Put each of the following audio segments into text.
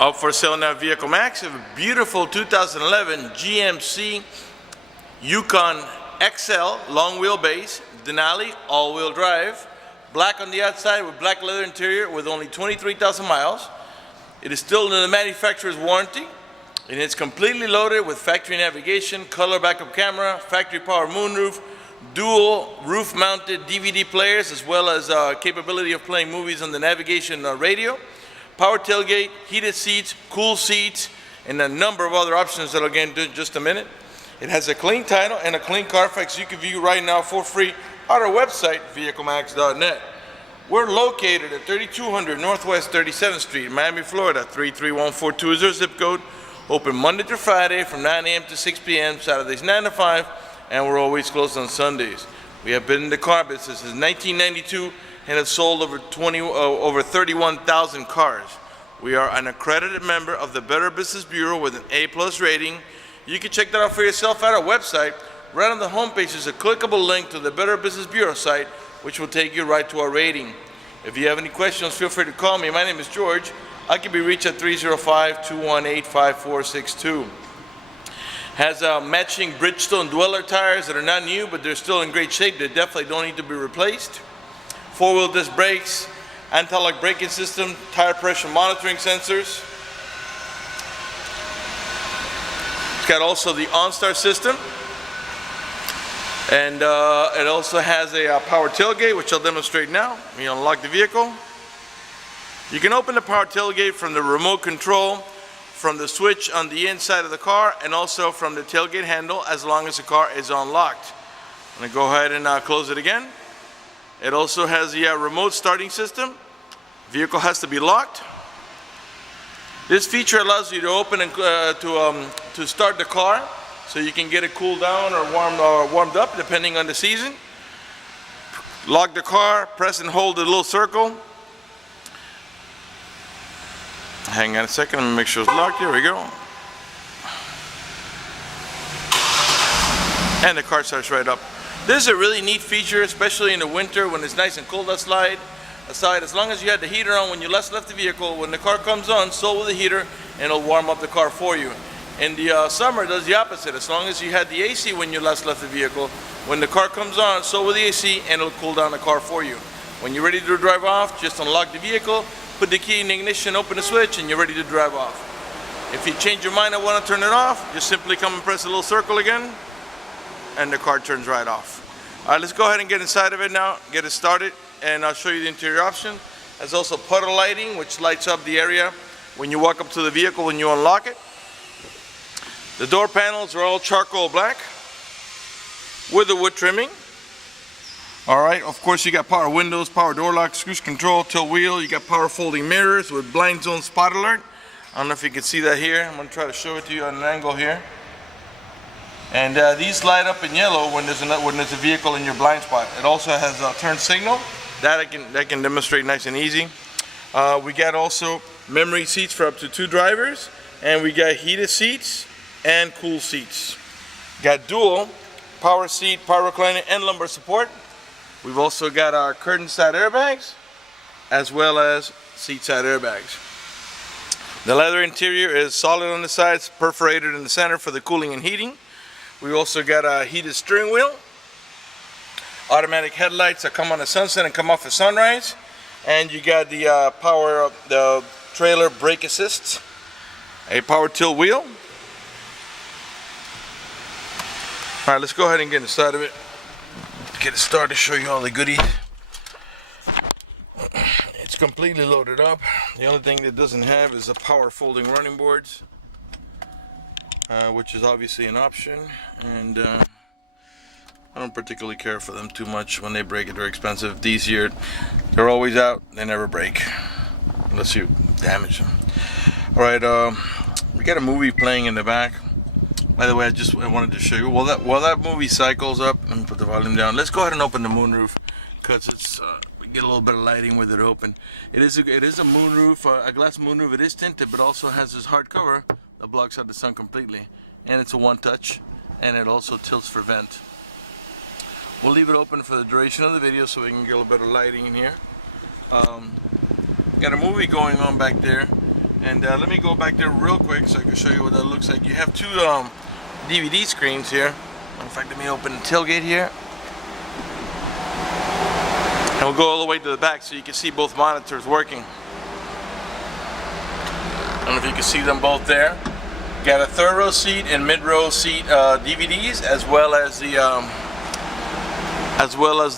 Up for sale now, Vehiclemax. We have a beautiful 2011 GMC Yukon XL long wheelbase, Denali all-wheel drive, black on the outside with black leather interior with only 23,000 miles. It is still in the manufacturer's warranty, and it's completely loaded with factory navigation, color backup camera, factory power moonroof, dual roof-mounted DVD players, as well as capability of playing movies on the navigation radio, power tailgate, heated seats, cool seats, and a number of other options that I'll get into in just a minute. It has a clean title and a clean Carfax you can view right now for free on our website, vehiclemax.net. We're located at 3200 Northwest 37th Street, Miami, Florida, 33142 is our zip code. Open Monday through Friday from 9 a.m. to 6 p.m., Saturdays 9 to 5, and we're always closed on Sundays. We have been in the car business since 1992 and have sold over 31,000 cars. We are an accredited member of the Better Business Bureau with an A+ rating. You can check that out for yourself at our website. Right on the homepage is a clickable link to the Better Business Bureau site, which will take you right to our rating. If you have any questions, feel free to call me. My name is George. I can be reached at 305-218-5462. Has matching Bridgestone Dweller tires that are not new, but they're still in great shape. They definitely don't need to be replaced. Four-wheel disc brakes, anti-lock braking system, tire pressure monitoring sensors. It's got also the OnStar system. And it also has a power tailgate, which I'll demonstrate now. We unlock the vehicle. You can open the power tailgate from the remote control, from the switch on the inside of the car, and also from the tailgate handle as long as the car is unlocked. I'm going to go ahead and close it again. It also has the remote starting system. Vehicle has to be locked. This feature allows you to open and to start the car, so you can get it cooled down or warmed up depending on the season. Lock the car, press and hold the little circle. Hang on a second, let me make sure it's locked. Here we go. And the car starts right up. This is a really neat feature, especially in the winter when it's nice and cold outside. As long as you had the heater on when you last left the vehicle, when the car comes on, so will the heater, and it'll warm up the car for you. In the summer, it does the opposite. As long as you had the AC when you last left the vehicle, when the car comes on, so will the AC, and it'll cool down the car for you. When you're ready to drive off, just unlock the vehicle, put the key in the ignition, open the switch, and you're ready to drive off. If you change your mind and want to turn it off, just simply come and press the little circle again, and the car turns right off. All right, let's go ahead and get inside of it now, get it started, and I'll show you the interior option. There's also puddle lighting, which lights up the area when you walk up to the vehicle when you unlock it. The door panels are all charcoal black with the wood trimming. All right, of course you got power windows, power door locks, cruise control, tilt wheel. You got power folding mirrors with blind zone spot alert. I don't know if you can see that here. I'm going to try to show it to you on an angle here. And these light up in yellow when there's a vehicle in your blind spot. It also has a turn signal that I can demonstrate nice and easy. We got also memory seats for up to 2 drivers, and we got heated seats and cool seats. Got dual power seat, power recliner, and lumbar support. We've also got our curtain side airbags as well as seat side airbags. The leather interior is solid on the sides, perforated in the center for the cooling and heating. We also got a heated steering wheel, automatic headlights that come on the sunset and come off at sunrise, and you got the the trailer brake assist, a power tilt wheel. All right, let's go ahead and get inside of it. Get it started, show you all the goodies. It's completely loaded up. The only thing that doesn't have is the power folding running boards, which is obviously an option, and I don't particularly care for them too much. When they break, they're expensive. These here, they're always out. They never break unless you damage them. All right, we got a movie playing in the back. By the way, I wanted to show you while that movie cycles up. Let me put the volume down. Let's go ahead and open the moonroof because it's we get a little bit of lighting with it open. It is a moonroof, a glass moonroof. It is tinted, but also has this hard cover that blocks out the sun completely. And it's a one-touch, and it also tilts for vent. We'll leave it open for the duration of the video so we can get a little bit of lighting in here. Got a movie going on back there. And let me go back there real quick so I can show you what that looks like. You have two DVD screens here. In fact, let me open the tailgate here. And we'll go all the way to the back so you can see both monitors working. I don't know if you can see them both there. Got a third row seat and mid row seat DVDs, as well as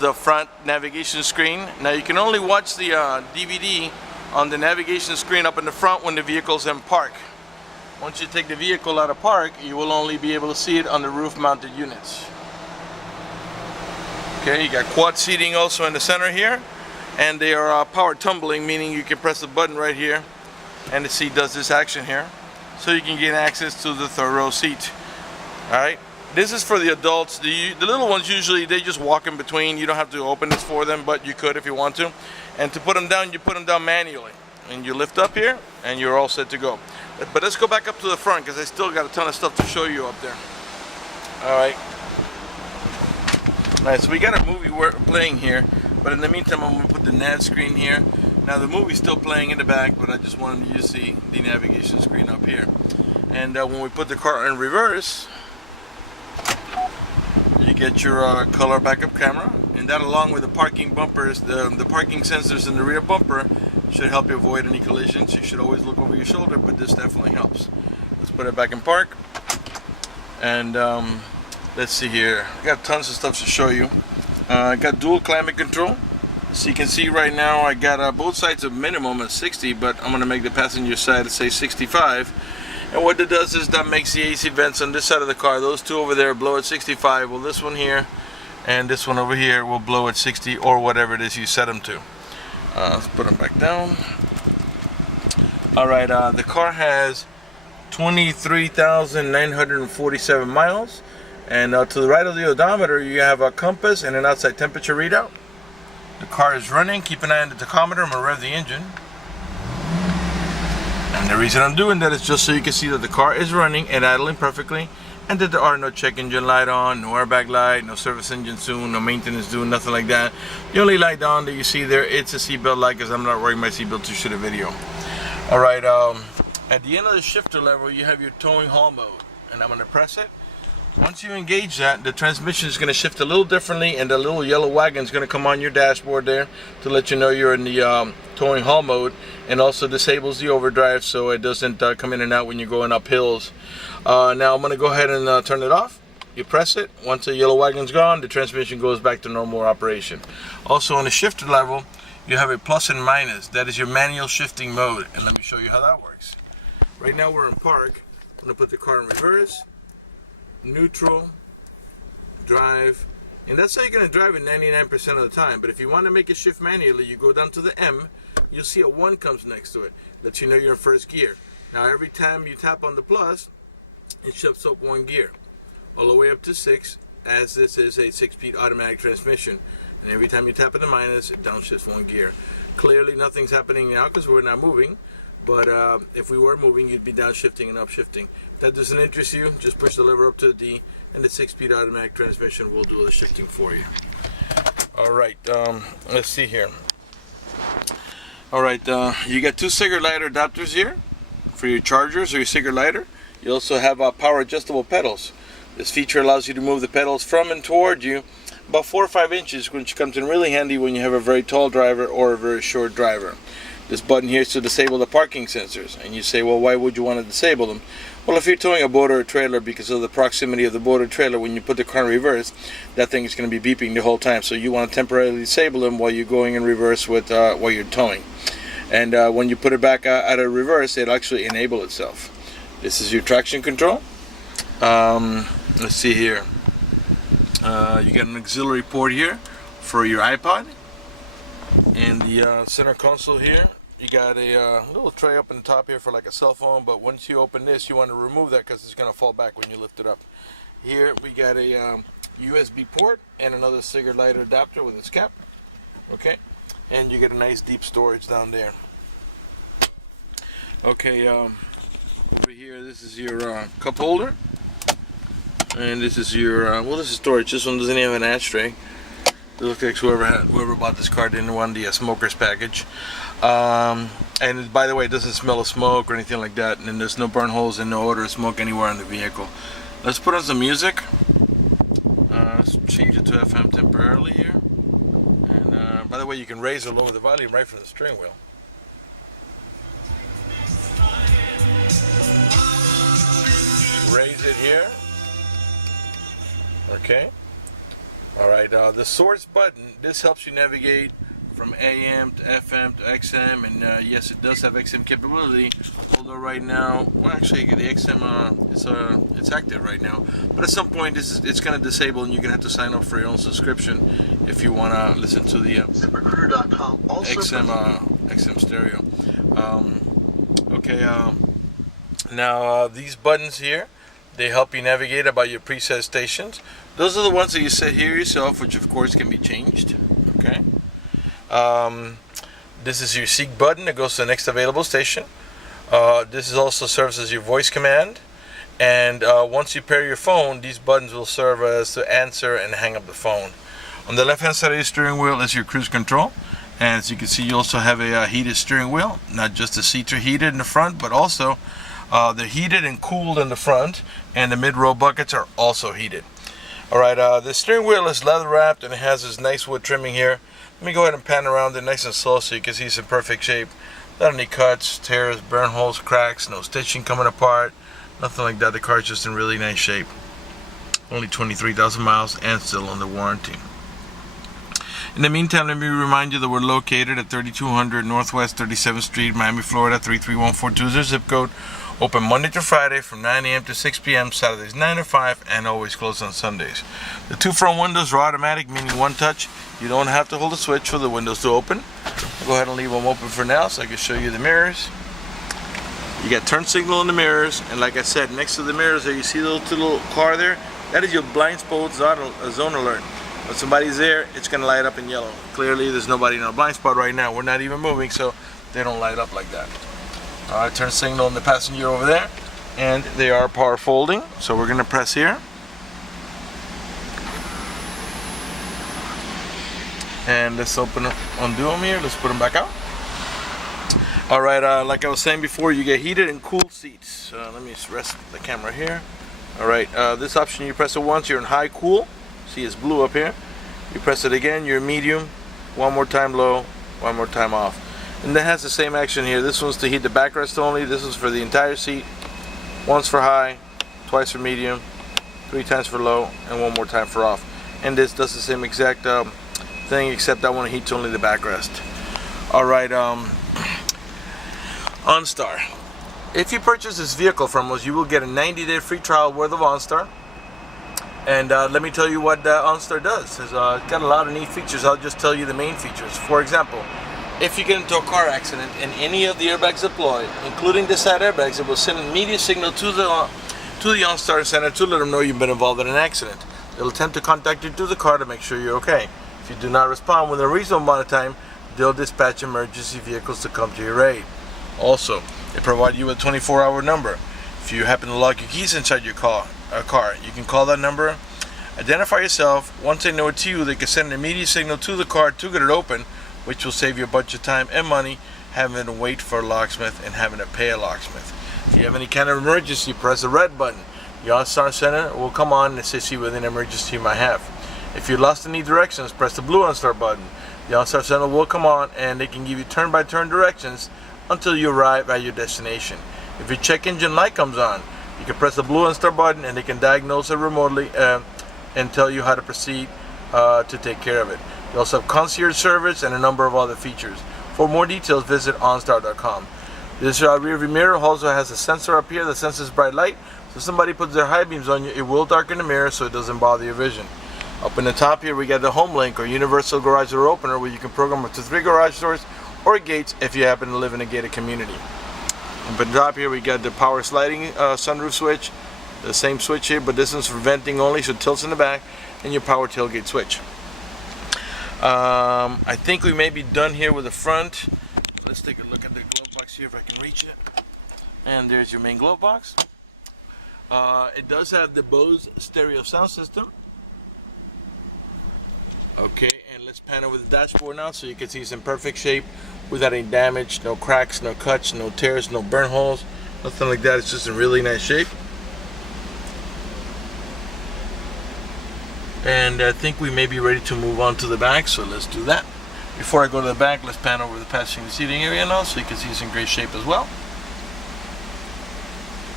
the front navigation screen. Now you can only watch the DVD on the navigation screen up in the front when the vehicle's in park. Once you take the vehicle out of park, you will only be able to see it on the roof mounted units. Okay, you got quad seating also in the center here, and they are power tumbling, meaning you can press the button right here and the seat does this action here, so you can gain access to the third row seat. Alright, this is for the adults. The little ones, usually they just walk in between. You don't have to open this for them, but you could if you want to. And to put them down, you put them down manually, and you lift up here and you're all set to go. But let's go back up to the front, because I still got a ton of stuff to show you up there. Alright, nice. So we got a movie playing here, but in the meantime I'm going to put the nav screen here. Now the movie's still playing in the back, but I just wanted you to see the navigation screen up here. And when we put the car in reverse, you get your color backup camera, and that, along with the parking bumpers, the parking sensors in the rear bumper, should help you avoid any collisions. You should always look over your shoulder, but this definitely helps. Let's put it back in park. And let's see here. I got tons of stuff to show you. I got dual climate control. So you can see right now I got both sides of minimum at 60, but I'm going to make the passenger side say 65. And what it does is that makes the AC vents on this side of the car, those two over there, blow at 65. Well, this one here and this one over here will blow at 60, or whatever it is you set them to. Let's put them back down. Alright, the car has 23,947 miles. And to the right of the odometer, you have a compass and an outside temperature readout. The car is running. Keep an eye on the tachometer. I'm going to rev the engine. And the reason I'm doing that is just so you can see that the car is running and idling perfectly, and that there are no check engine light on, no airbag light, no service engine soon, no maintenance due, nothing like that. The only light on that you see there, it's a seatbelt light, because I'm not wearing my seatbelt to shoot a video. Alright, at the end of the shifter lever, you have your towing haul mode, and I'm going to press it. Once you engage that, the transmission is going to shift a little differently, and the little yellow wagon is going to come on your dashboard there to let you know you're in the towing haul mode, and also disables the overdrive so it doesn't come in and out when you're going up hills. Now I'm going to go ahead and turn it off. You press it. Once the yellow wagon's gone, the transmission goes back to normal operation. Also on the shifter level, you have a plus and minus. That is your manual shifting mode, and let me show you how that works. Right now we're in park. I'm going to put the car in reverse, neutral, drive, and that's how you're going to drive it 99% of the time. But if you want to make it shift manually, you go down to the M. You'll see a 1 comes next to it, lets you know you're in first gear. Now every time you tap on the plus, it shifts up 1 gear, all the way up to 6, as this is a 6-speed automatic transmission. And every time you tap on the minus, it downshifts 1 gear. Clearly nothing's happening now because we're not moving, but if we were moving, you'd be downshifting and upshifting. If that doesn't interest you, just push the lever up to the D, and the 6-speed automatic transmission will do the shifting for you. Alright, let's see here. Alright, you got 2 cigarette lighter adapters here for your chargers or your cigarette lighter. You also have power adjustable pedals. This feature allows you to move the pedals from and toward you about 4 or 5 inches, which comes in really handy when you have a very tall driver or a very short driver. This button here is to disable the parking sensors, and you say, well, why would you want to disable them? Well, if you're towing a boat or a trailer, because of the proximity of the boat or trailer, when you put the car in reverse, that thing is going to be beeping the whole time. So you want to temporarily disable them while you're going in reverse with while you're towing. And when you put it back out of reverse, it'll actually enable itself. This is your traction control. Let's see here. You got an auxiliary port here for your iPod. And the center console here, you got a little tray up on the top here for like a cell phone, but once you open this, you want to remove that because it's going to fall back when you lift it up. Here we got a USB port and another cigarette lighter adapter with its cap. Okay, and you get a nice deep storage down there. Okay, over here, this is your cup holder, and this is your well, this is storage. This one doesn't have an ashtray. It looks like whoever bought this car didn't want the smoker's package. And by the way, it doesn't smell of smoke or anything like that, and there's no burn holes and no odor of smoke anywhere in the vehicle. Let's put on some music. Let's change it to FM temporarily here. And by the way, you can raise or lower the volume right from the steering wheel. Raise it here. Okay. Alright, the source button, this helps you navigate from AM to FM to XM, and yes, it does have XM capability, although right now, well actually the XM it's active right now, but at some point it's going to disable, and you're going to have to sign up for your own subscription if you want to listen to the XM stereo. Now these buttons here, they help you navigate about your preset stations. Those are the ones that you set here yourself, which of course can be changed. Okay. This is your seek button that goes to the next available station. This is also serves as your voice command. And once you pair your phone, these buttons will serve as to answer and hang up the phone. On the left hand side of your steering wheel is your cruise control. And as you can see, you also have a heated steering wheel. Not just the seats are heated in the front, but also they're heated and cooled in the front, and the mid-row buckets are also heated. Alright, the steering wheel is leather wrapped, and it has this nice wood trimming here. Let me go ahead and pan around it nice and slow so you can see it's in perfect shape. Not any cuts, tears, burn holes, cracks, no stitching coming apart, nothing like that. The car is just in really nice shape. Only 23,000 miles and still under warranty. In the meantime, let me remind you that we're located at 3200 Northwest 37th Street, Miami, Florida 33142, zip code. Open Monday to Friday from 9 a.m. to 6 p.m., Saturdays 9 to 5, and always closed on Sundays. The two front windows are automatic, meaning one touch. You don't have to hold the switch for the windows to open. I'll go ahead and leave them open for now so I can show you the mirrors. You got turn signal in the mirrors, and like I said, next to the mirrors there, you see the little car there? That is your blind spot zone alert. When somebody's there, it's going to light up in yellow. Clearly, there's nobody in our blind spot right now. We're not even moving, so they don't light up like that. Alright, turn signal in the passenger over there, and they are power folding, so we're going to press here. And let's undo them here. Let's put them back out. Alright, like I was saying before, you get heated and cooled seats. Let me just rest the camera here. Alright, this option, you press it once, you're in high cool. See, it's blue up here. You press it again, you're in medium. One more time low, one more time off. And that has the same action here. This one's to heat the backrest only. This is for the entire seat. Once for high, twice for medium, 3 times for low, and 1 more time for off. And this does the same exact thing, except that one heats only the backrest. Alright, OnStar. If you purchase this vehicle from us, you will get a 90-day free trial worth of OnStar. And let me tell you what OnStar does. It's got a lot of neat features. I'll just tell you the main features. For example, if you get into a car accident and any of the airbags deploy, including the side airbags, it will send an immediate signal to the OnStar center to let them know you've been involved in an accident. They'll attempt to contact you through the car to make sure you're okay. If you do not respond within a reasonable amount of time, they'll dispatch emergency vehicles to come to your aid. Also, they provide you with a 24-hour number. If you happen to lock your keys inside your car, you can call that number, identify yourself. Once they know it's you, they can send an immediate signal to the car to get it open, which will save you a bunch of time and money having to wait for a locksmith and having to pay a locksmith. If you have any kind of emergency, press the red button. The OnStar Center will come on and assist you with an emergency you might have. If you're lost in any directions, press the blue OnStar button. The OnStar Center will come on and they can give you turn-by-turn directions until you arrive at your destination. If your check engine light comes on, you can press the blue OnStar button and they can diagnose it remotely and tell you how to proceed to take care of it. They also have concierge service and a number of other features. For more details, visit OnStar.com. This rear view mirror also has a sensor up here that senses bright light. So if somebody puts their high beams on you, it will darken the mirror so it doesn't bother your vision. Up in the top here, we got the Home Link or Universal Garage Door Opener, where you can program up to 3 garage doors or gates if you happen to live in a gated community. Up in the top here, we got the power sliding sunroof switch. The same switch here, but this one's for venting only, so it tilts in the back, and your power tailgate switch. I think we may be done here with the front. Let's take a look at the glove box here if I can reach it. And there's your main glove box. It does have the Bose stereo sound system. Okay, let's pan over the dashboard now so you can see it's in perfect shape without any damage, no cracks, no cuts, no tears, no burn holes, nothing like that. It's just in really nice shape. And I think we may be ready to move on to the back, so let's do that. Before I go to the back, let's pan over the passenger seating area now so you can see it's in great shape as well.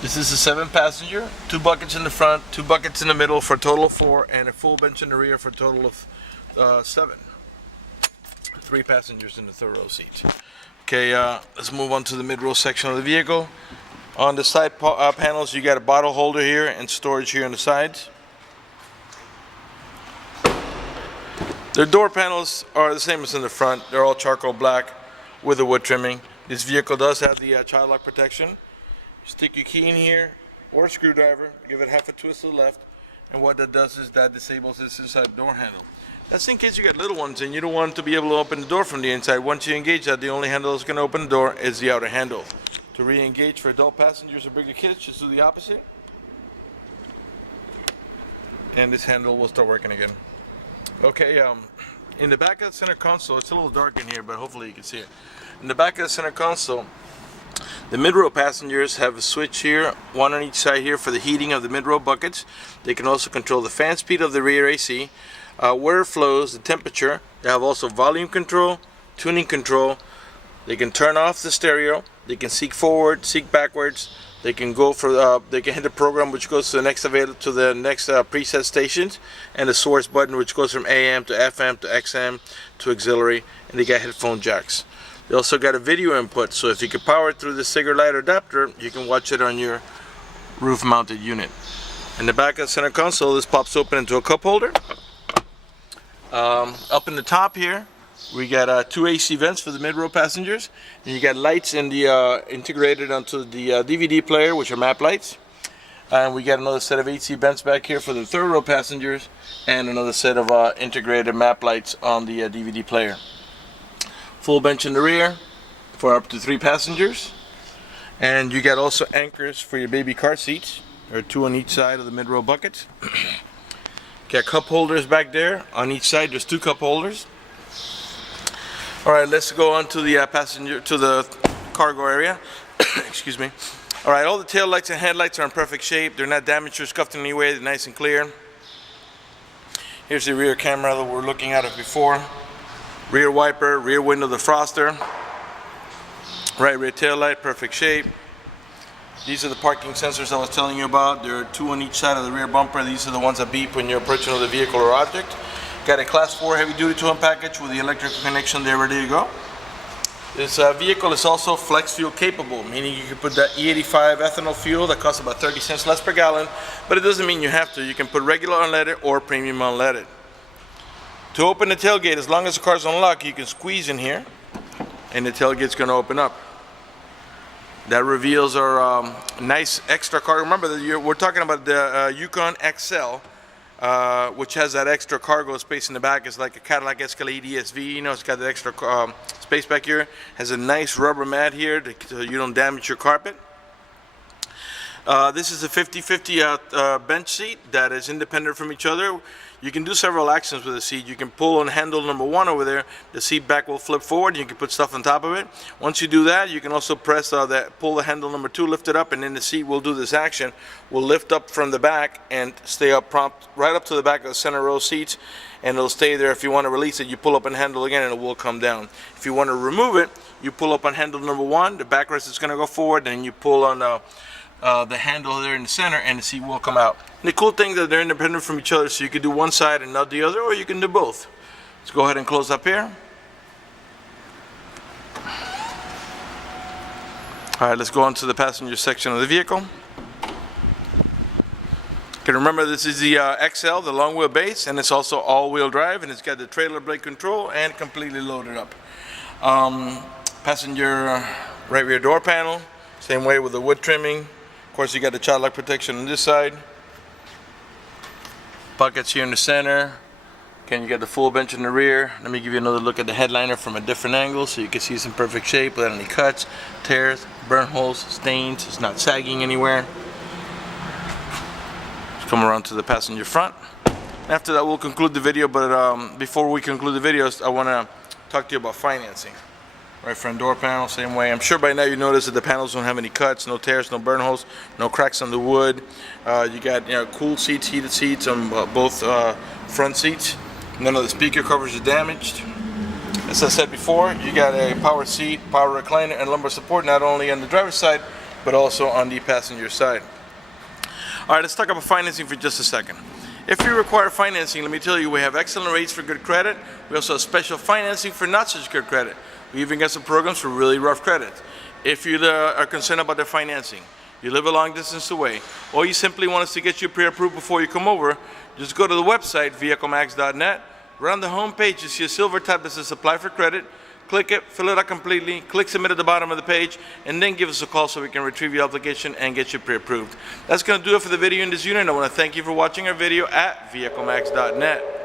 This is a 7-passenger, 2 buckets in the front, 2 buckets in the middle for a total of 4, and a full bench in the rear for a total of 7. 3 passengers in the third row seat. Okay, let's move on to the mid-row section of the vehicle. On the side panels, you got a bottle holder here and storage here on the sides. The door panels are the same as in the front. They're all charcoal black with the wood trimming. This vehicle does have the child lock protection. Stick your key in here or a screwdriver, give it half a twist to the left, and what that does is that disables this inside door handle. That's in case you got little ones and you don't want to be able to open the door from the inside. Once you engage that, the only handle that's going to open the door is the outer handle. To re-engage for adult passengers or bigger kids, just do the opposite. And this handle will start working again. Okay, in the back of the center console, it's a little dark in here, but hopefully you can see it. In the back of the center console, the mid-row passengers have a switch here, one on each side here for the heating of the mid-row buckets. They can also control the fan speed of the rear AC, where it flows, the temperature. They have also volume control, tuning control. They can turn off the stereo. They can seek forward, seek backwards. They can go for they can hit the program which goes to the next preset stations, and the source button which goes from AM to FM to XM to auxiliary, and they got headphone jacks. They also got a video input, so if you can power it through the Cigar Light adapter, you can watch it on your roof mounted unit. In the back of the center console, this pops open into a cup holder. Up in the top here, we got 2 AC vents for the mid-row passengers, and you got lights in the integrated onto the DVD player, which are map lights. And we got another set of AC vents back here for the third row passengers, and another set of integrated map lights on the DVD player. Full bench in the rear for up to 3 passengers, and you got also anchors for your baby car seats. There are 2 on each side of the mid-row buckets. Got cup holders back there. On each side, there's 2 cup holders. All right, let's go on to the cargo area. Excuse me. All right, all the tail lights and headlights are in perfect shape. They're not damaged or scuffed in any way. They're nice and clear. Here's the rear camera that we're looking at it before. Rear wiper, rear window defroster. Right rear tail light, perfect shape. These are the parking sensors I was telling you about. There are 2 on each side of the rear bumper. These are the ones that beep when you're approaching the vehicle or object. Got a Class 4 heavy-duty towing package with the electrical connection there ready to go. This vehicle is also flex fuel capable, meaning you can put that E85 ethanol fuel that costs about 30 cents less per gallon, but it doesn't mean you have to. You can put regular unleaded or premium unleaded. To open the tailgate, as long as the car's unlocked, you can squeeze in here, and the tailgate's going to open up. That reveals our nice extra cargo. Remember, we're talking about the Yukon XL, which has that extra cargo space in the back. It's like a Cadillac Escalade ESV. You know, it's got that extra space back here. Has a nice rubber mat here so you don't damage your carpet. This is a 50-50 bench seat that is independent from each other. You can do several actions with the seat. You can pull on handle number 1 over there. The seat back will flip forward. You can put stuff on top of it. Once you do that, you can also press pull the handle number 2, lift it up, and then the seat will do this action. Will lift up from the back and stay up prompt right up to the back of the center row seats, and it'll stay there. If you want to release it, you pull up on handle again, and it will come down. If you want to remove it, you pull up on handle number 1. The backrest is going to go forward, and you pull on the handle there in the center, and the seat will come out. And the cool thing is that they're independent from each other, so you can do one side and not the other, or you can do both. Let's go ahead and close up here. All right, let's go on to the passenger section of the vehicle. Okay, remember this is the XL, the long wheel base, and it's also all-wheel drive, and it's got the trailer brake control and completely loaded up. Passenger right rear door panel, same way with the wood trimming. Of course, you got the child lock protection on this side. Buckets here in the center. Again, you got the full bench in the rear. Let me give you another look at the headliner from a different angle so you can see it's in perfect shape without any cuts, tears, burn holes, stains. It's not sagging anywhere. Let's come around to the passenger front. After that, we'll conclude the video, but before we conclude the videos, I want to talk to you about financing. Right front door panel, same way. I'm sure by now you noticed that the panels don't have any cuts, no tears, no burn holes, no cracks on the wood. You got cool seats, heated seats on both front seats. None of the speaker covers are damaged. As I said before, you got a power seat, power recliner, and lumbar support not only on the driver's side, but also on the passenger side. All right, let's talk about financing for just a second. If you require financing, let me tell you, we have excellent rates for good credit. We also have special financing for not such good credit. We even got some programs for really rough credit. If you are concerned about the financing, you live a long distance away, or you simply want us to get you pre-approved before you come over, just go to the website, vehiclemax.net. Right on the home page, you see a silver tab that says apply for credit. Click it, fill it out completely, click submit at the bottom of the page, and then give us a call so we can retrieve your application and get you pre-approved. That's going to do it for the video in this unit. I want to thank you for watching our video at vehiclemax.net.